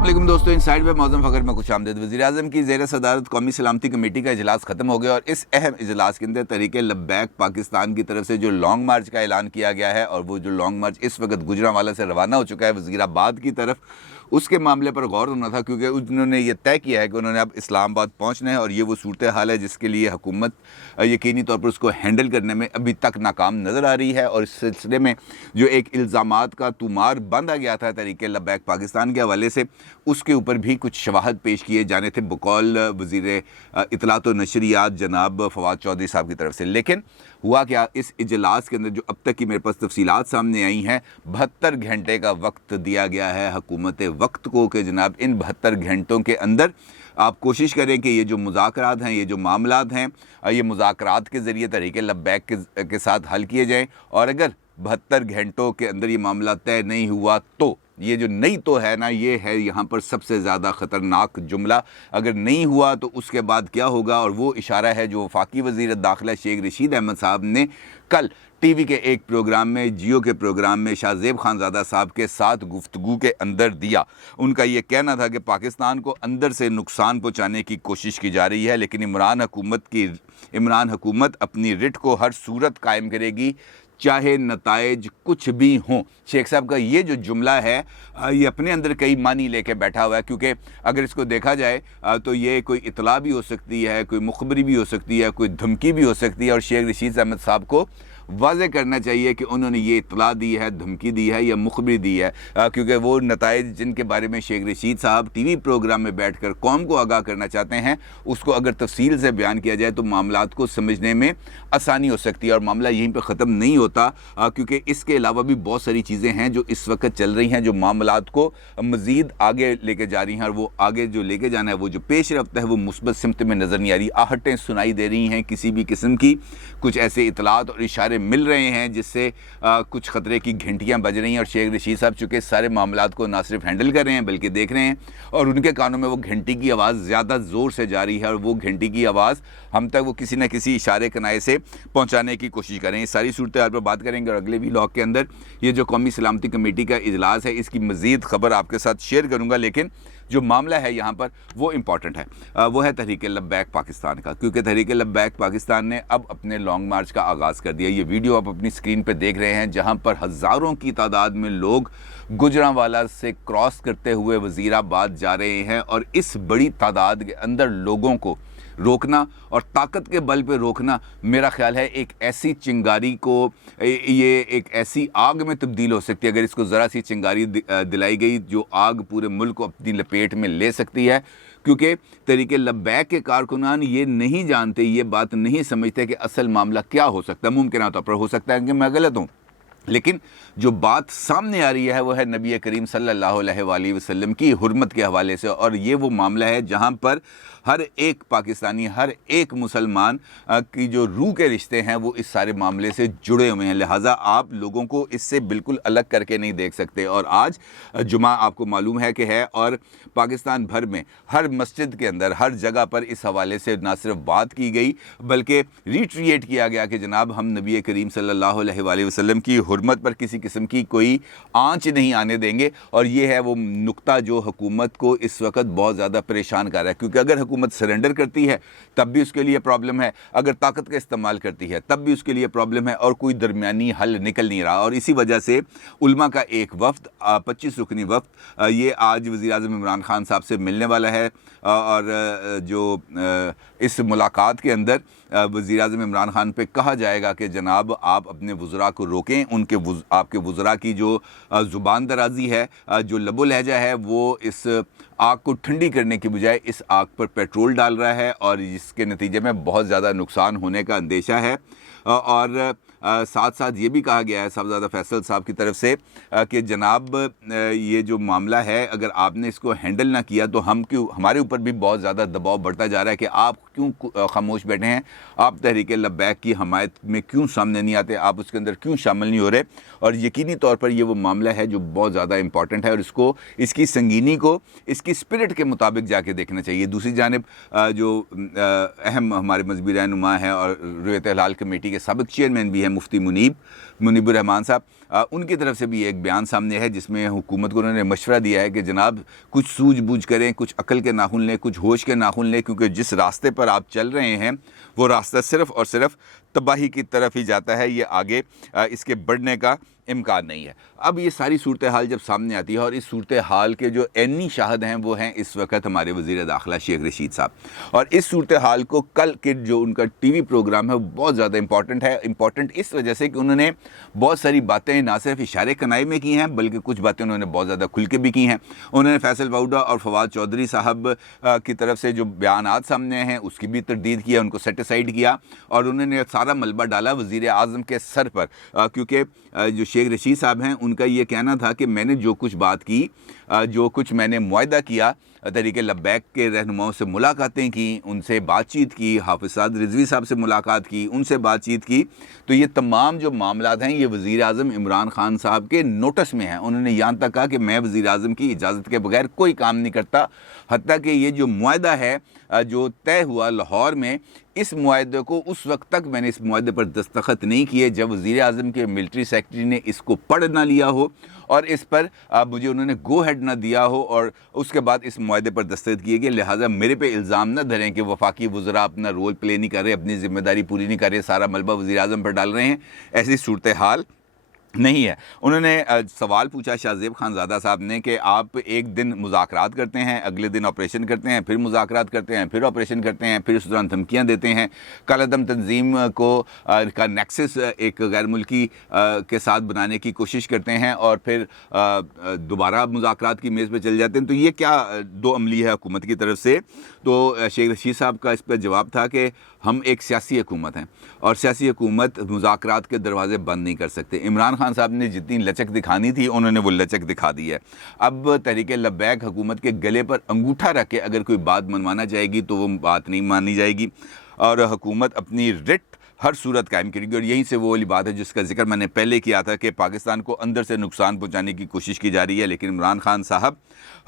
अस्सलाम वालेकुम दोस्तों, इनसाइड पे मौज़ूम फ़खर में खुशामदीद। वज़ीर-ए-आज़म की ज़ेर सदारत कौमी सलामती कमेटी का इजलास ख़त्म हो गया और इस अहम इजलास के अंदर तहरीक लब्बैक पाकिस्तान की तरफ से जो लॉन्ग मार्च का ऐलान किया गया है और वो जो लॉन्ग मार्च इस वक्त गुजरांवाला से रवाना हो चुका है वज़ीराबाद की तरफ, उसके मामले पर गौर होना था क्योंकि उन्होंने ये तय किया है कि उन्होंने अब इस्लामाबाद पहुंचना है और ये वो सूरत हाल है जिसके लिए हुकूमत यकीनी तौर पर उसको हैंडल करने में अभी तक नाकाम नज़र आ रही है। और इस सिलसिले में जो एक इल्ज़ामात का तुमार बांधा गया था तहरीक लब्बैक पाकिस्तान के हवाले से, उसके ऊपर भी कुछ शवाहद पेश किए जाने थे बकौल वज़ीर इत्तलात व नशरियात जनाब फवाद चौधरी साहब की तरफ से। लेकिन हुआ क्या, इस इजलास के अंदर जो अब तक की मेरे पास तफसीलात सामने आई हैं, 72 घंटे का वक्त दिया गया है हुकूमत वक्त को कि जनाब इन 72 घंटों के अंदर आप कोशिश करें कि ये जो मुज़ाकरात हैं, ये जो मामलात हैं, ये मुज़ाकरात के ज़रिए तहरीक लब्बैक के साथ हल किए जाएँ। और अगर 72 घंटों के अंदर ये मामला तय नहीं हुआ तो ये जो नहीं तो है ना, ये है यहाँ पर सबसे ज़्यादा ख़तरनाक जुमला। अगर नहीं हुआ तो उसके बाद क्या होगा, और वो इशारा है जो वफाकी वज़ीर दाखिला शेख रशीद अहमद साहब ने कल टीवी के एक प्रोग्राम में, जियो के प्रोग्राम में शाहज़ेब खानज़ादा साहब के साथ गुफ्तगू के अंदर दिया। उनका ये कहना था कि पाकिस्तान को अंदर से नुकसान पहुँचाने की कोशिश की जा रही है, लेकिन इमरान हुकूमत अपनी रिट को हर सूरत कायम करेगी चाहे नताइज कुछ भी हों। शेख साहब का ये जो जुमला है ये अपने अंदर कई मानी लेके बैठा हुआ है, क्योंकि अगर इसको देखा जाए तो ये कोई इतला भी हो सकती है, कोई मुखबरी भी हो सकती है, कोई धमकी भी हो सकती है। और शेख रशीद अहमद साहब को वाज़े करना चाहिए कि उन्होंने ये इतला दी है, धमकी दी है या मुखबरी दी है, क्योंकि वो नताइज जिनके बारे में शेख रशीद साहब टीवी प्रोग्राम में बैठकर कौम को आगाह करना चाहते हैं, उसको अगर तफसील से बयान किया जाए तो मामलात को समझने में आसानी हो सकती है। और मामला यहीं पर ख़त्म नहीं होता, क्योंकि इसके अलावा भी बहुत सारी चीज़ें हैं जो इस वक्त चल रही हैं, जो मामलात को मज़ीद आगे लेके जा रही हैं। और वो आगे जो लेके जाना है, वो जो पेश रफ्त है, वो मुस्बत सिमत में नज़र नहीं आ रही। आहटें सुनाई दे रही हैं किसी भी किस्म की, कुछ ऐसे इतलात और इशारे मिल रहे हैं जिससे कुछ ख़तरे की घंटियां बज रही हैं। और शेख रशीद साहब चूँकि सारे मामलात को ना सिर्फ हैंडल कर रहे हैं बल्कि देख रहे हैं, और उनके कानों में वो घंटी की आवाज़ ज़्यादा ज़ोर से जा रही है, और वो घंटी की आवाज़ हम तक वो किसी न किसी इशारे कनाए से पहुँचाने की कोशिश करें। इस सारी सूरत हाल पर बात करेंगे और अगले व्लॉग के अंदर ये जो कौमी सलामती कमेटी का इजलास है, इसकी मज़ीद ख़बर आपके साथ शेयर करूँगा। लेकिन जो मामला है यहाँ पर वो इम्पॉर्टेंट है, वो है तहरीक लब्बैक पाकिस्तान का, क्योंकि तहरीक लब्बैक पाकिस्तान ने अब अपने लॉन्ग मार्च का आगाज़ कर दिया। ये वीडियो आप अपनी स्क्रीन पर देख रहे हैं, जहाँ पर हज़ारों की तादाद में लोग गुजरांवाला से क्रॉस करते हुए वज़ीराबाद जा रहे हैं। और इस बड़ी तादाद के अंदर लोगों को रोकना और ताकत के बल पे रोकना, मेरा ख्याल है एक ऐसी चिंगारी को, ये एक ऐसी आग में तब्दील हो सकती है। अगर इसको ज़रा सी चिंगारी दिलाई गई, जो आग पूरे मुल्क को अपनी लपेट में ले सकती है। क्योंकि तहरीक लब्बैक के कारकुनान ये नहीं जानते, ये बात नहीं समझते कि असल मामला क्या हो सकता है। मुमकिन तौर पर हो सकता है कि मैं गलत हूँ, लेकिन जो बात सामने आ रही है वो है नबी करीम सल्लल्लाहु अलैहि वसल्लम की हुर्मत के हवाले से। और ये वो मामला है जहाँ पर हर एक पाकिस्तानी, हर एक मुसलमान की जो रूह के रिश्ते हैं वो इस सारे मामले से जुड़े हुए हैं। लिहाजा आप लोगों को इससे बिल्कुल अलग करके नहीं देख सकते। और आज जुमा आपको मालूम है कि है, और पाकिस्तान भर में हर मस्जिद के अंदर, हर जगह पर इस हवाले से ना सिर्फ बात की गई बल्कि रिट्रिएट किया गया कि जनाब हम नबी करीम सल्लल्लाहु अलैहि वसल्लम की हुर्मत पर किसी किस्म की कोई आंच नहीं आने देंगे। और ये है वो नुक्ता जो हुकूमत को इस वक्त बहुत ज़्यादा परेशान कर रहा है, क्योंकि अगर हुकूमत सरेंडर करती है तब भी उसके लिए प्रॉब्लम है, अगर ताकत का इस्तेमाल करती है तब भी उसके लिए प्रॉब्लम है, और कोई दरमियानी हल निकल नहीं रहा। और इसी वजह से उलमा का एक वफ्द, 25 रुकनी वफ्द, ये आज वज़ीर-ए-आज़म इमरान खान साहब से मिलने वाला है। और जो इस मुलाकात के अंदर वज़ीर-ए-आज़म इमरान खान पे कहा जाएगा कि जनाब आप अपने वज़रा को रोकें, आपके वज़रा की जो ज़ुबान दराज़ी है, जो लबो लहजा है, वो इस आग को ठंडी करने की बजाय इस आग पर पेट्रोल डाल रहा है, और इसके नतीजे में बहुत ज़्यादा नुकसान होने का अंदेशा है। और साथ साथ ये भी कहा गया है साहबज़ादा फैसल साहब की तरफ से कि जनाब ये जो मामला है, अगर आपने इसको हैंडल ना किया तो हमारे ऊपर भी बहुत ज़्यादा दबाव बढ़ता जा रहा है कि आप क्यों खामोश बैठे हैं, आप तहरीक लब्बैक की हमायत में क्यों सामने नहीं आते, आप उसके अंदर क्यों शामिल नहीं हो रहे। और यकीनी तौर पर ये वो मामला है जो बहुत ज़्यादा इंपॉर्टेंट है और इसको, इसकी संगीनी को इसकी स्पिरिट के मुताबिक जाके देखना चाहिए। दूसरी जानिब जो अहम हमारे मजहबी रहनुमा हैं और रुयत हिलाल कमेटी के साबिक चेयरमैन भी हैं मुफ्ती मुनीबुर रहमान साहब, उनकी तरफ से भी एक बयान सामने है जिसमें हुकूमत को उन्होंने मशवरा दिया है कि जनाब कुछ सूझबूझ करें, कुछ अकल के नाखून लें, कुछ होश के नाखून लें, क्योंकि जिस रास्ते पर आप चल रहे हैं वो रास्ता सिर्फ़ और सिर्फ तबाही की तरफ ही जाता है, ये आगे इसके बढ़ने का इम्कान नहीं है। अब ये सारी सूरत हाल जब सामने आती है और इस सूरत हाल के जो ऐनी शाहिद हैं वो हैं इस वक्त हमारे वज़ीर दाखिला शेख रशीद साहब। और इस सूरत हाल को कल के जो उनका टीवी प्रोग्राम है वो बहुत ज़्यादा इंपॉर्टेंट है। इंपॉर्टेंट इस वजह से कि उन्होंने बहुत सारी बातें ना सिर्फ इशारे कनाई में की हैं बल्कि कुछ बातें उन्होंने बहुत ज़्यादा खुल के भी की हैं। उन्होंने फैसल वाउडा और फवाद चौधरी साहब की तरफ से जो बयानात सामने हैं उसकी भी तरदीद किया, उनको सेटिसाइड किया और उन्होंने सारा मलबा डाला वज़ीर आज़म के सर पर, क्योंकि जो शेख रशीद साहब हैं उनका ये कहना था कि मैंने जो कुछ बात की, जो कुछ मैंने मुआहदा किया, तहरीक लब्बैक के रहनुमाओं से मुलाकातें की, उनसे बातचीत की, हाफिज़ साद रिजवी साहब से मुलाकात की, उनसे बातचीत की, तो ये तमाम जो मामलात हैं ये वज़ीर आज़म इमरान खान साहब के नोटिस में हैं। उन्होंने यहाँ तक कहा कि मैं वज़ीर आज़म की इजाज़त के बगैर कोई काम नहीं करता, हत्ता कि ये जो मुआहदा है जो तय हुआ लाहौर में, इस मुआहदे को उस वक्त तक मैंने इस मुआहदे पर दस्तखत नहीं किए जब वज़ीर आज़म के मिलिट्री सेक्रेटरी ने इसको पढ़ ना लिया हो और इस पर मुझे उन्होंने गो हेड ना दिया हो और उसके बाद इस मुआहदे पर दस्तखत किए गए। लिहाजा मेरे पे इल्ज़ाम ना धरें कि वफाकी वज़रा अपना रोल प्ले नहीं कर रहे, अपनी ज़िम्मेदारी पूरी नहीं कर रहे, सारा मलबा वज़ीर आज़म पर डाल रहे हैं, ऐसी सूरत हाल नहीं है। उन्होंने सवाल पूछा शाहज़ेब खानज़ादा साहब ने कि आप एक दिन मुज़ाकरात करते हैं, अगले दिन ऑपरेशन करते हैं, फिर मुज़ाकरात करते हैं, फिर ऑपरेशन करते हैं, फिर उस दौरान धमकियाँ देते हैं, कालादम तंजीम को का नेक्सस एक गैर मुल्की के साथ बनाने की कोशिश करते हैं और फिर दोबारा मुज़ाकरात की मेज़ पर चल जाते हैं। तो ये क्या दो अमली है हुकूमत की तरफ से? तो शेख रशीद साहब का इस पर जवाब था कि हम एक सियासी हुकूमत हैं और सियासी हुकूमत मुज़ाकरात के दरवाज़े बंद नहीं कर सकते। इमरान खान साहब ने जितनी लचक दिखानी थी उन्होंने वो लचक दिखा दी है। अब तहरीक लब्बैक हुकूमत के गले पर अंगूठा रख के अगर कोई बात मनवाना चाहेगी तो वो बात नहीं मानी जाएगी और हुकूमत अपनी रिट हर सूरत कायम करेगी। और यहीं से वो वाली बात है जिसका जिक्र मैंने पहले किया था कि पाकिस्तान को अंदर से नुकसान पहुंचाने की कोशिश की जा रही है, लेकिन इमरान खान साहब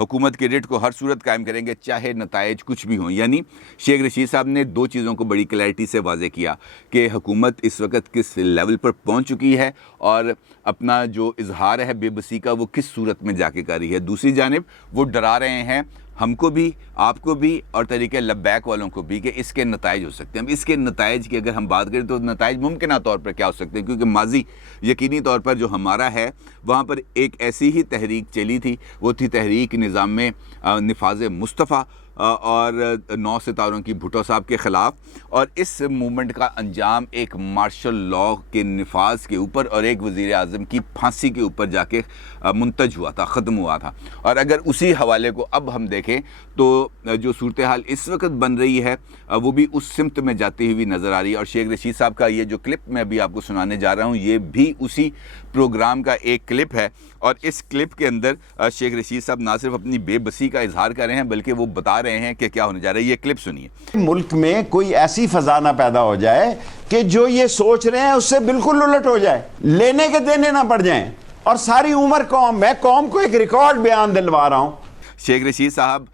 हुकूमत की रिट को हर सूरत कायम करेंगे चाहे नताइज कुछ भी हों। यानी शेख रशीद साहब ने दो चीज़ों को बड़ी क्लैरिटी से वाज़े किया कि हुकूमत इस वक्त किस लेवल पर पहुँच चुकी है और अपना जो इजहार है बेबसी का वो किस सूरत में जाके कर रही है। दूसरी जानिब वो डरा रहे हैं हमको भी, आपको भी और तहरीक लब्बैक वालों को भी कि इसके नताइज हो सकते हैं। अब इसके नताइज की अगर हम बात करें तो नताइज मुमकिन तौर पर क्या हो सकते हैं, क्योंकि माजी यकीनी तौर पर जो हमारा है वहाँ पर एक ऐसी ही तहरीक चली थी, वो थी तहरीक निज़ाम में निफाज़ मुस्तफ़ा और 9 सितारों की भुट्टो साहब के ख़िलाफ़, और इस मूवमेंट का अंजाम एक मार्शल लॉ के निफाज के ऊपर और एक वज़ीर आज़म की फांसी के ऊपर जाके मुंतज हुआ था, ख़त्म हुआ था। और अगर उसी हवाले को अब हम देखें तो जो सूरत हाल इस वक्त बन रही है वो भी उस सिमत में जाती हुई नज़र आ रही है। और शेख रशीद साहब का ये जो क्लिप मैं अभी आपको सुनाने जा रहा हूँ ये भी उसी प्रोग्राम का एक क्लिप है और इस क्लिप के अंदर शेख रशीद साहब ना सिर्फ अपनी बेबसी का इजहार कर रहे हैं बल्कि वो बता रहे हैं कि क्या होने जा रहा है। ये क्लिप सुनिए। मुल्क में कोई ऐसी फजा ना पैदा हो जाए कि जो ये सोच रहे हैं उससे बिल्कुल उलट हो जाए, लेने के देने ना पड़ जाएं और सारी उम्र कौम, मैं कौम को एक रिकॉर्ड बयान दिलवा रहा हूं। शेख रशीद साहब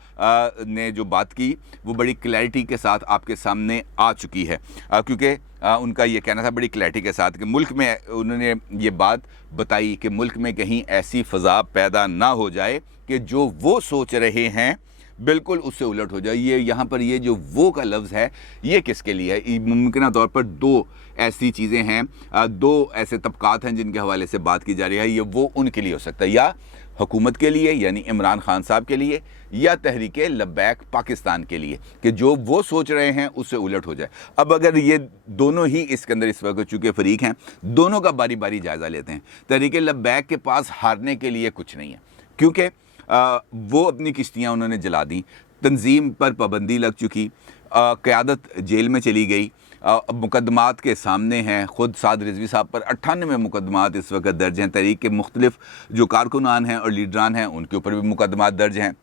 ने जो बात की वो बड़ी क्लैरिटी के साथ आपके सामने आ चुकी है, क्योंकि उनका ये कहना था बड़ी क्लैरिटी के साथ कि मुल्क में, उन्होंने ये बात बताई कि मुल्क में कहीं ऐसी फ़ज़ा पैदा ना हो जाए कि जो वो सोच रहे हैं बिल्कुल उससे उलट हो जाए। ये यहाँ पर ये जो वो का लफ्ज़ है ये किसके लिए है? मुमकिन तौर पर दो ऐसी चीज़ें हैं, दो ऐसे तबकात हैं जिनके हवाले से बात की जा रही है। ये वो उनके लिए हो सकता है, या हुकूमत के लिए यानी इमरान खान साहब के लिए, या तहरीक लब्बैक पाकिस्तान के लिए कि जो वो सोच रहे हैं उससे उलट हो जाए। अब अगर ये दोनों ही इसके अंदर इस वक्त चूँकि फ़रीक हैं, दोनों का बारी बारी जायज़ा लेते हैं। तहरीक लब्बैक के पास हारने के लिए कुछ नहीं है क्योंकि वो अपनी किश्तियाँ उन्होंने जला दी, तंजीम पर पाबंदी लग चुकी, क़यादत जेल में चली गई, मुकदमात के सामने हैं। ख़ुद साद रिजवी साहब पर 98 मुकदमात इस वक्त दर्ज हैं। तहरीक के मुख्तलिफ जो कारकुनान हैं और लीडरान हैं उनके ऊपर भी मुकदमात दर्ज हैं।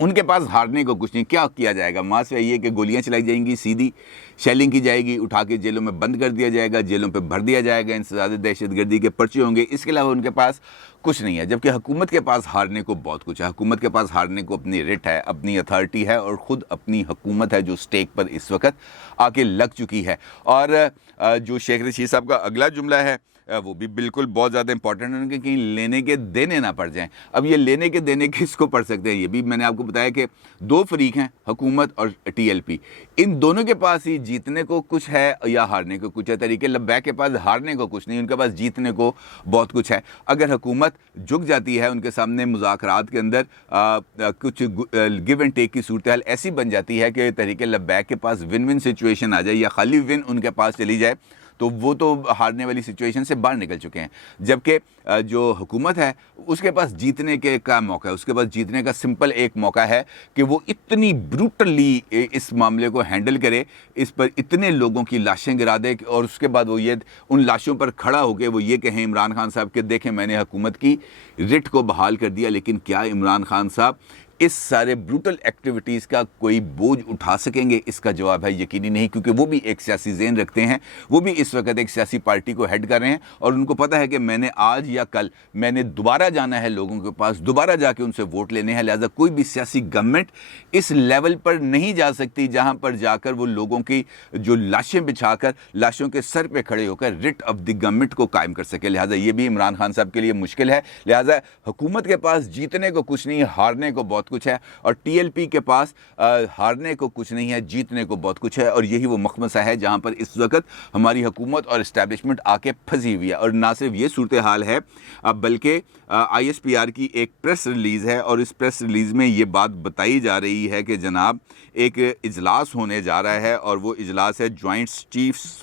उनके पास हारने को कुछ नहीं। क्या किया जाएगा? मास ये कि गोलियां चलाई जाएंगी, सीधी शेलिंग की जाएगी, उठा के जेलों में बंद कर दिया जाएगा, जेलों पे भर दिया जाएगा, इनसे ज़्यादा दहशतगर्दी के पर्चे होंगे। इसके अलावा उनके पास कुछ नहीं है। जबकि हुकूमत के पास हारने को बहुत कुछ है। हुकूमत के पास हारने को अपनी रिट है, अपनी अथॉरिटी है और ख़ुद अपनी हुकूमत है जो स्टेक पर इस वक्त आके लग चुकी है। और जो शेख रशीद साहब का अगला जुमला है वो भी बिल्कुल बहुत ज़्यादा इंपॉर्टेंट है, उनके कहीं लेने के देने ना पड़ जाएं। अब ये लेने के देने किसको पड़ सकते हैं? ये भी मैंने आपको बताया कि दो फरीक हैं, हुकूमत और टीएलपी। इन दोनों के पास ही जीतने को कुछ है या हारने को कुछ है। तरीके लब्बैक के पास हारने को कुछ नहीं, उनके पास जीतने को बहुत कुछ है। अगर हुकूमत झुक जाती है, उनके सामने मुज़ाकरात के अंदर कुछ गिव एंड टेक की सूरत हाल ऐसी बन जाती है कि तरीके लब्बैक के पास विन विन सिचुएशन आ जाए या खाली विन उनके पास चली जाए, तो वो तो हारने वाली सिचुएशन से बाहर निकल चुके हैं। जबकि जो हुकूमत है उसके पास जीतने के का मौका है, उसके पास जीतने का सिंपल एक मौका है कि वो इतनी ब्रूटली इस मामले को हैंडल करे, इस पर इतने लोगों की लाशें गिरा दे और उसके बाद वो ये उन लाशों पर खड़ा होकर वो ये कहें इमरान खान साहब के देखें मैंने हुकूमत की रिट को बहाल कर दिया। लेकिन क्या इमरान खान साहब इस सारे ब्रूटल एक्टिविटीज़ का कोई बोझ उठा सकेंगे? इसका जवाब है यकीनी नहीं, क्योंकि वो भी एक सियासी ज़हन रखते हैं। वो भी इस वक्त एक सियासी पार्टी को हेड कर रहे हैं और उनको पता है कि मैंने आज या कल मैंने दोबारा जाना है लोगों के पास, दोबारा जाके उनसे वोट लेने हैं। लिहाजा कोई भी सियासी गवर्नमेंट इस लेवल पर नहीं जा सकती जहां पर जाकर वो लोगों की जो लाशें बिछाकर लाशों के सर पे खड़े होकर रिट ऑफ द गवर्नमेंट को कायम कर सके। लिहाजा ये भी इमरान खान साहब के लिए मुश्किल है। लिहाजा हुकूमत के पास जीतने को कुछ नहीं, हारने को बहुत कुछ है। और टीएलपी के पास हारने को कुछ नहीं है, जीतने को बहुत कुछ है। और यही वो मखमसा है जहां पर इस वक्त हमारी हुकूमत और इस्टेब्लिशमेंट आके फंसी हुई है। और ना सिर्फ ये सूरत हाल है बल्कि ISPR की एक प्रेस रिलीज़ है और इस प्रेस रिलीज़ में ये बात बताई जा रही है कि जनाब एक इजलास होने जा रहा है और वो इजलास है joint chiefs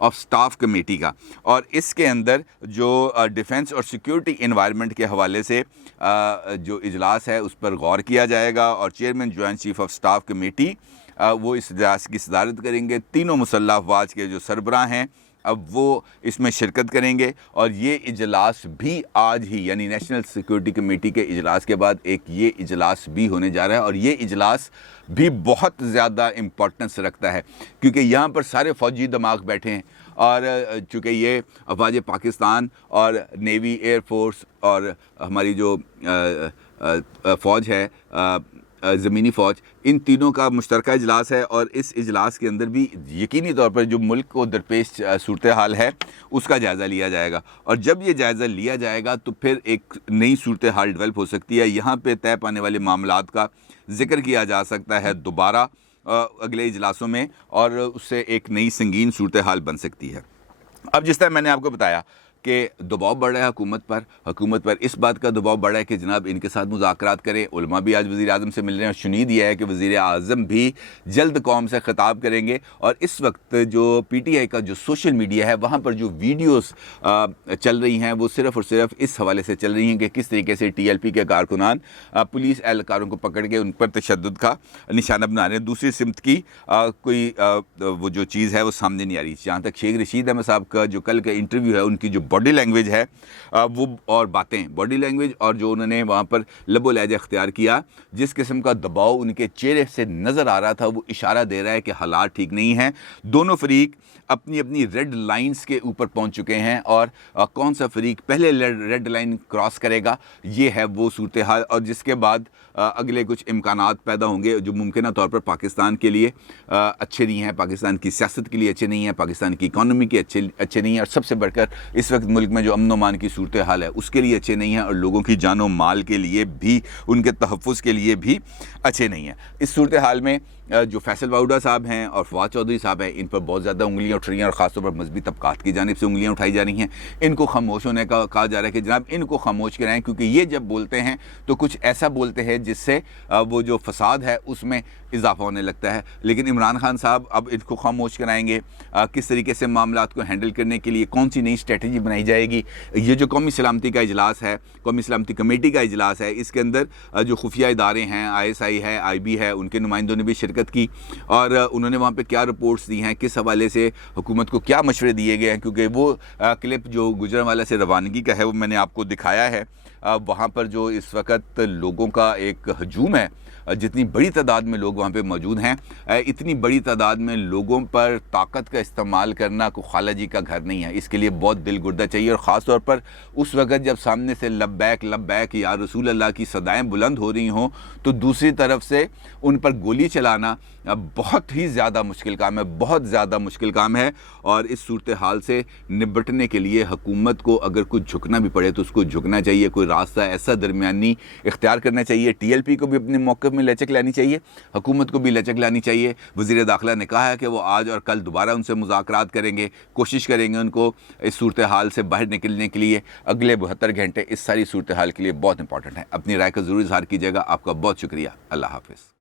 of staff committee का। और इसके अंदर जो डिफेंस और सिक्योरिटी एनवायरनमेंट के हवाले से जो इजलास है उस पर गौर किया जाएगा और chairman joint chief of staff committee वो इस इजलास की सदारत करेंगे। तीनों मुसल्लह अफवाज के जो सरबराह हैं अब वो इसमें शिरकत करेंगे। और ये इजलास भी आज ही यानी नेशनल सिक्योरिटी कमेटी के इजलास के बाद एक ये इजलास भी होने जा रहा है। और ये इजलास भी बहुत ज़्यादा इम्पोर्टेंस रखता है क्योंकि यहाँ पर सारे फ़ौजी दिमाग बैठे हैं। और चूँकि ये अफवाज पाकिस्तान और नेवी, एयरफोर्स और हमारी जो फ़ौज है ज़मीनी फ़ौज, इन तीनों का मुश्तरका इजलास है। और इस इजलास के अंदर भी यकीनी तौर पर जो मुल्क को दरपेश सूरत हाल है उसका जायज़ा लिया जाएगा। और जब ये जायज़ा लिया जाएगा तो फिर एक नई सूरत हाल डेवलप हो सकती है। यहाँ पे तय पाने वाले मामलात का जिक्र किया जा सकता है दोबारा अगले इजलासों में और उससे एक नई संगीन सूरत हाल बन सकती है। अब जिस तरह मैंने आपको बताया कि दबाव बढ़ रहा है हुकूमत पर इस बात का दबाव बढ़ रहा है कि जनाब इनके साथ मुज़ाकरात करें। उलमा भी आज वज़ीर आज़म से मिल रहे हैं और शुनीद यह है कि वज़ीर आज़म भी जल्द कौम से ख़िताब करेंगे। और इस वक्त जो PTI का जो सोशल मीडिया है वहाँ पर जो वीडियोस चल रही हैं वो सिर्फ़ और सिर्फ इस हवाले से चल रही हैं कि किस तरीके से TLP के कारकुनान पुलिस एहलकारों को पकड़ के उन पर तशद्दुद का निशाना बना रहे हैं। दूसरी सिमत की कोई वो जो चीज़ है वो सामने नहीं आ रही। जहाँ तक शेख रशीद अहमद साहब का जो कल का इंटरव्यू है, उनकी जो बॉडी लैंग्वेज है वो और बातें, बॉडी लैंग्वेज और जो उन्होंने वहाँ पर लबो लहजा अख्तियार किया, जिस किस्म का दबाव उनके चेहरे से नज़र आ रहा था वो इशारा दे रहा है कि हालात ठीक नहीं हैं। दोनों फरीक अपनी अपनी रेड लाइंस के ऊपर पहुंच चुके हैं और कौन सा फरीक पहले रेड लाइन क्रॉस करेगा ये है वो सूरत हाल। और जिसके बाद अगले कुछ इम्कानात पैदा होंगे जो मुमकिन तौर पर पाकिस्तान के लिए अच्छे नहीं हैं, पाकिस्तान की सियासत के लिए अच्छे नहीं हैं, पाकिस्तान की इकानमी के अच्छे नहीं हैं और सबसे बढ़कर इस वक्त मुल्क में जो अमन मान की सूरत हाल है उसके लिए अच्छे नहीं हैं और लोगों की जानो माल के लिए भी, उनके तहफ़्फ़ुज़ के लिए भी अच्छे नहीं हैं। इस सूरत हाल में जो फैसल बाउडा साहब हैं और फवाद चौधरी साहब हैं इन पर बहुत ज़्यादा उंगलियां उठ रही हैं और ख़ासतौर पर मजहबी तबकात की जानिब से उंगलियां उठाई जा रही हैं। इनको खामोश होने का कहा जा रहा है कि जनाब इनको खामोश कराएं क्योंकि ये जब बोलते हैं तो कुछ ऐसा बोलते हैं जिससे वो जो फसाद है उसमें इजाफा होने लगता है। लेकिन इमरान खान साहब अब इनको खामोश कराएंगे, किस तरीके से मामलात को हैंडल करने के लिए कौन सी नई स्ट्रेटजी बनाई जाएगी। ये जो कौमी सलामती का इजलास है, कौमी सलामती कमेटी का इजलास है, इसके अंदर जो खुफिया इदारे हैं, ISI है, IB है, उनके नुमाइंदों ने भी शिरकत की और उन्होंने वहाँ पे क्या रिपोर्ट्स दी हैं, किस हवाले से हुकूमत को क्या मशवरे दिए गए हैं। क्योंकि वो क्लिप जो गुजरांवाला से रवानगी का है वो मैंने आपको दिखाया है वहाँ पर जो इस वक्त लोगों का एक हजूम है, जितनी बड़ी तादाद में लोग वहाँ पे मौजूद हैं, इतनी बड़ी तादाद में लोगों पर ताकत का इस्तेमाल करना को खाला जी का घर नहीं है। इसके लिए बहुत दिल गुर्दा चाहिए, और ख़ास तौर पर उस वक़्त जब सामने से लब्बैक लब्बैक या रसूल अल्लाह की सदाएं बुलंद हो रही हों, तो दूसरी तरफ से उन पर गोली चलाना बहुत ही ज़्यादा मुश्किल काम है, बहुत ज़्यादा मुश्किल काम है। और इस सूरत हाल से निपटने के लिए हुकूमत को अगर कुछ झुकना भी पड़े तो उसको झुकना चाहिए, कोई रास्ता ऐसा दरमियानी इख्तियार करना चाहिए। TLP को भी अपने मौक़िफ़ में लचक लानी चाहिए, हुकूमत को भी लचक लानी चाहिए। वज़ीर दाखिला ने कहा है कि वो आज और कल दोबारा उनसे मुज़ाकरात करेंगे, कोशिश करेंगे उनको इस सूरत हाल से बाहर निकलने के लिए। अगले 72 घंटे इस सारी सूरत हाल के लिए बहुत इंपॉर्टेंट है। अपनी राय का ज़रूर इज़हार कीजिएगा। आपका बहुत शुक्रिया। अल्लाह हाफ़िज़।